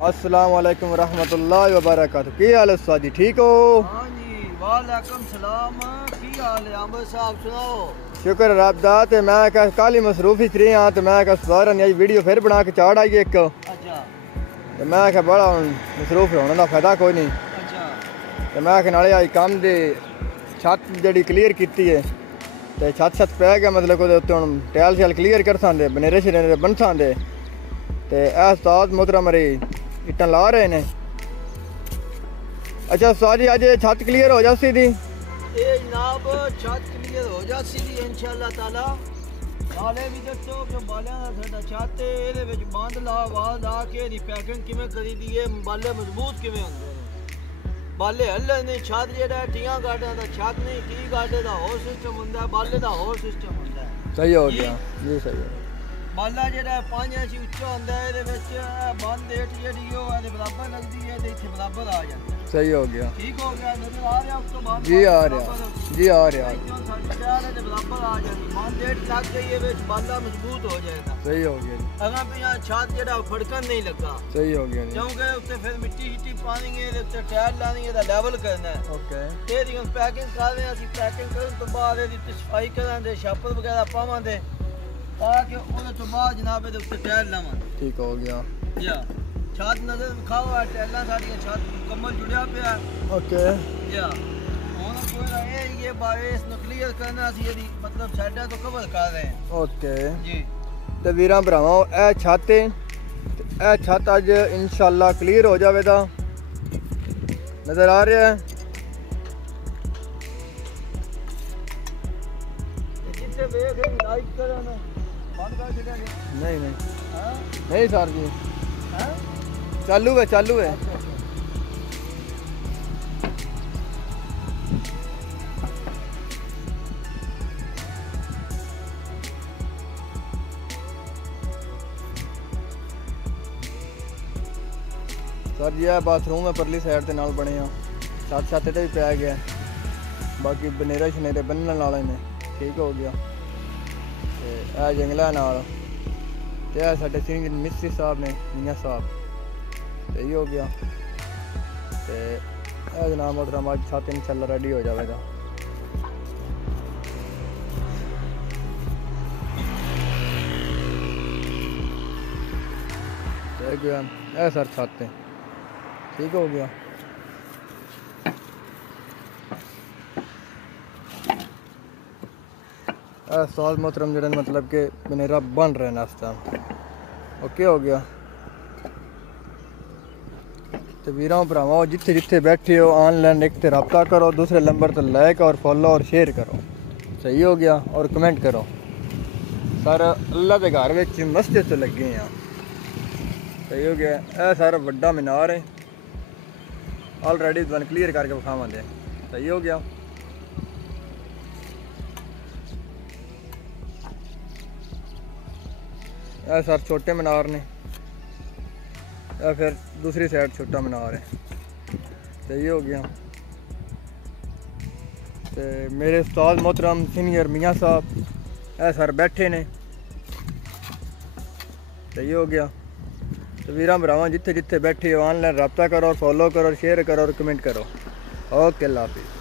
अस्सलाम वालेकुम रहमतुल्लाहि व बरकातहू। की हाल है उस्ताद जी, ठीक हो? हाँ जी, वालेकुम सलाम। की हाल है आमिर साहब, सुनाओ। शुक्र रब दा। ते मैं कल ही मसरूफ ही रही हाँ, तो मैं सुधार आई वीडियो फिर बना के चाड़ आई एक। अच्छा तो मैं बड़ा मसरूफ होने का फायदा कोई नहीं। अच्छा। तो मैं नाले आई काम दे छत जी क्लीयर की है, तो छत छत पै गया, मतलब कि हम टैल शैल क्लीयर कर सकते, बनेरे शनेरे बन सकते। तो यह उस्ताद मोहतरम मेरी इट्टां ला रहे हैं। अच्छा उस्ताद जी, अज छत क्लीयर हो जाती थी? ये जनाब छत क्लियर हो जाती थी इंशाअल्लाह ताला। नाले भी दसो कि बालियां दा साडा छत है, ਇਹਦੇ ਵਿੱਚ ਬੰਦ ਲਾ ਆਵਾਜ਼ ਆ ਕੇ ਇਹਦੀ ਪੈਕਿੰਗ ਕਿਵੇਂ ਕਰੀ ਦੀ ਹੈ, ਬਾਲੇ ਮਜ਼ਬੂਤ ਕਿਵੇਂ ਹੁੰਦੇ ਨੇ, ਬਾਲੇ ਹੱਲੇ ਨਹੀਂ। ਛੱਤ ਜਿਹੜਾ ਟੀਆਂ ਗਾਡਾਂ ਦਾ ਛੱਤ ਨਹੀਂ, ਟੀ ਗਾਡੇ ਦਾ ਹੋਰ ਸਿਸਟਮ ਹੁੰਦਾ, ਬਾਲੇ ਦਾ ਹੋਰ ਸਿਸਟਮ ਹੁੰਦਾ। सही हो गया जी, सही है। ਬਾਲਾ ਜਿਹੜਾ 5 ਇੰਚ ਉੱਚਾ ਹੁੰਦਾ, ਇਹਦੇ ਵਿੱਚ ਬੰਦ ਹੇਠ ਜਿਹੜੀ ਉਹ ਇਹਦੇ ਬਰਾਬਰ ਲੱਗਦੀ ਹੈ ਤੇ ਇੱਥੇ ਬਰਾਬਰ ਆ ਜਾਂਦਾ। सही हो गया। ठीक हो गया, नजर आ रहा उसको बात? जी आ रहा, जी आ रहा। बराबर आ जाएगी, मान डेट लग गई है, बाला मजबूत हो जाएगा। सही हो गया जी, अगर भी यहाँ छत जरा फड़कन नहीं लगा। सही हो गया जी। क्योंकि उत्ते फिर मिट्टी शिट्टी पानी है, उत्ते टायर लानी है, लेवल करना है। ओके। ये दी हम पैकिंग कर रहे हैं, असं पैकिंग करने तो बाद इसकी सफाई करांगे, छापर वगैरह पावांगे, ताकि उन्हें तो बाद जनाब ये उत्ते टायर लावांगे। ठीक हो गया। या छत नजर दिखाओ, टायलां साडियां छत मुकम्मल जुड़िया पिया। ओके। या ਹੁਣ ਕੋਈ ਨਾ ਇਹ ਬਾਇਸ ਨੂੰ ਕਲੀਅਰ ਕਰਨਾ, ਅਸੀਂ ਇਹਦੀ ਮਤਲਬ ਸਾਡਾ ਤੋਂ ਕਵਰ ਕਰ ਰਹੇ ਹਾਂ। ओके ਜੀ ਤੇ ਵੀਰਾਂ ਭਰਾਵਾਂ, ਇਹ ਛੱਤ ਹੈ ਤੇ ਇਹ ਛੱਤ ਅੱਜ ਇਨਸ਼ਾਅੱਲਾ ਕਲੀਅਰ ਹੋ ਜਾਵੇਗਾ। ਨਜ਼ਰ ਆ ਰਿਹਾ ਹੈ? ਜਿੱਥੇ ਵੇਖ ਲਾਈਕ ਕਰਨ ਬੰਦ ਕਰ ਛੱਡਾਂਗੇ। नहीं नहीं ਹਾਂ नहीं सर जी, ਹਾਂ चालू है चालू है। सर जी यह बाथरूम है, परली साइड के नाल बने छत छत भी पै गया, बाकी बनेरे शनेरे बनने वाले ने। ठीक हो गया। ते यह जंगल नाल ते यह साडे सीनियर मिस्त्री साहब ने, मियाँ साहब। सही हो गया। तो यह जनाब मोहतरम अज छत इंशाअल्लाह रेडी हो जाएगा। यह सर छत है। ठीक हो गया। साल मोहतरम जड़े मतलब कि बनेरा बन रहे नाश्ता। ओके हो गया। तो वीरों भरावां जिथे जिथे बैठे हो ऑनलाइन एक तो रब्ता करो, दूसरे नंबर तो लाइक और फॉलो और शेयर करो। सही हो गया। और कमेंट करो। सर अल्लाह के घर में मस्जिद तो लगे हैं। सही हो गया। यह सारा बड़ा मीनार है, ऑलरेडी वन क्लीयर करके विखावांगे। सही हो गया। यह सर छोटे मीनार ने, या फिर दूसरी साइड छोटा मीनार है। सही हो गया। तो मेरे उस्ताद मोहतरम सीनियर मियाँ साहब यह सर बैठे ने। सही हो गया। तो वीरां भरावां जिथे जिथे बैठे हो ऑनलाइन रब्ता करो, फॉलो करो, शेयर करो और कमेंट करो। ओके अल्लाह हाफिज़।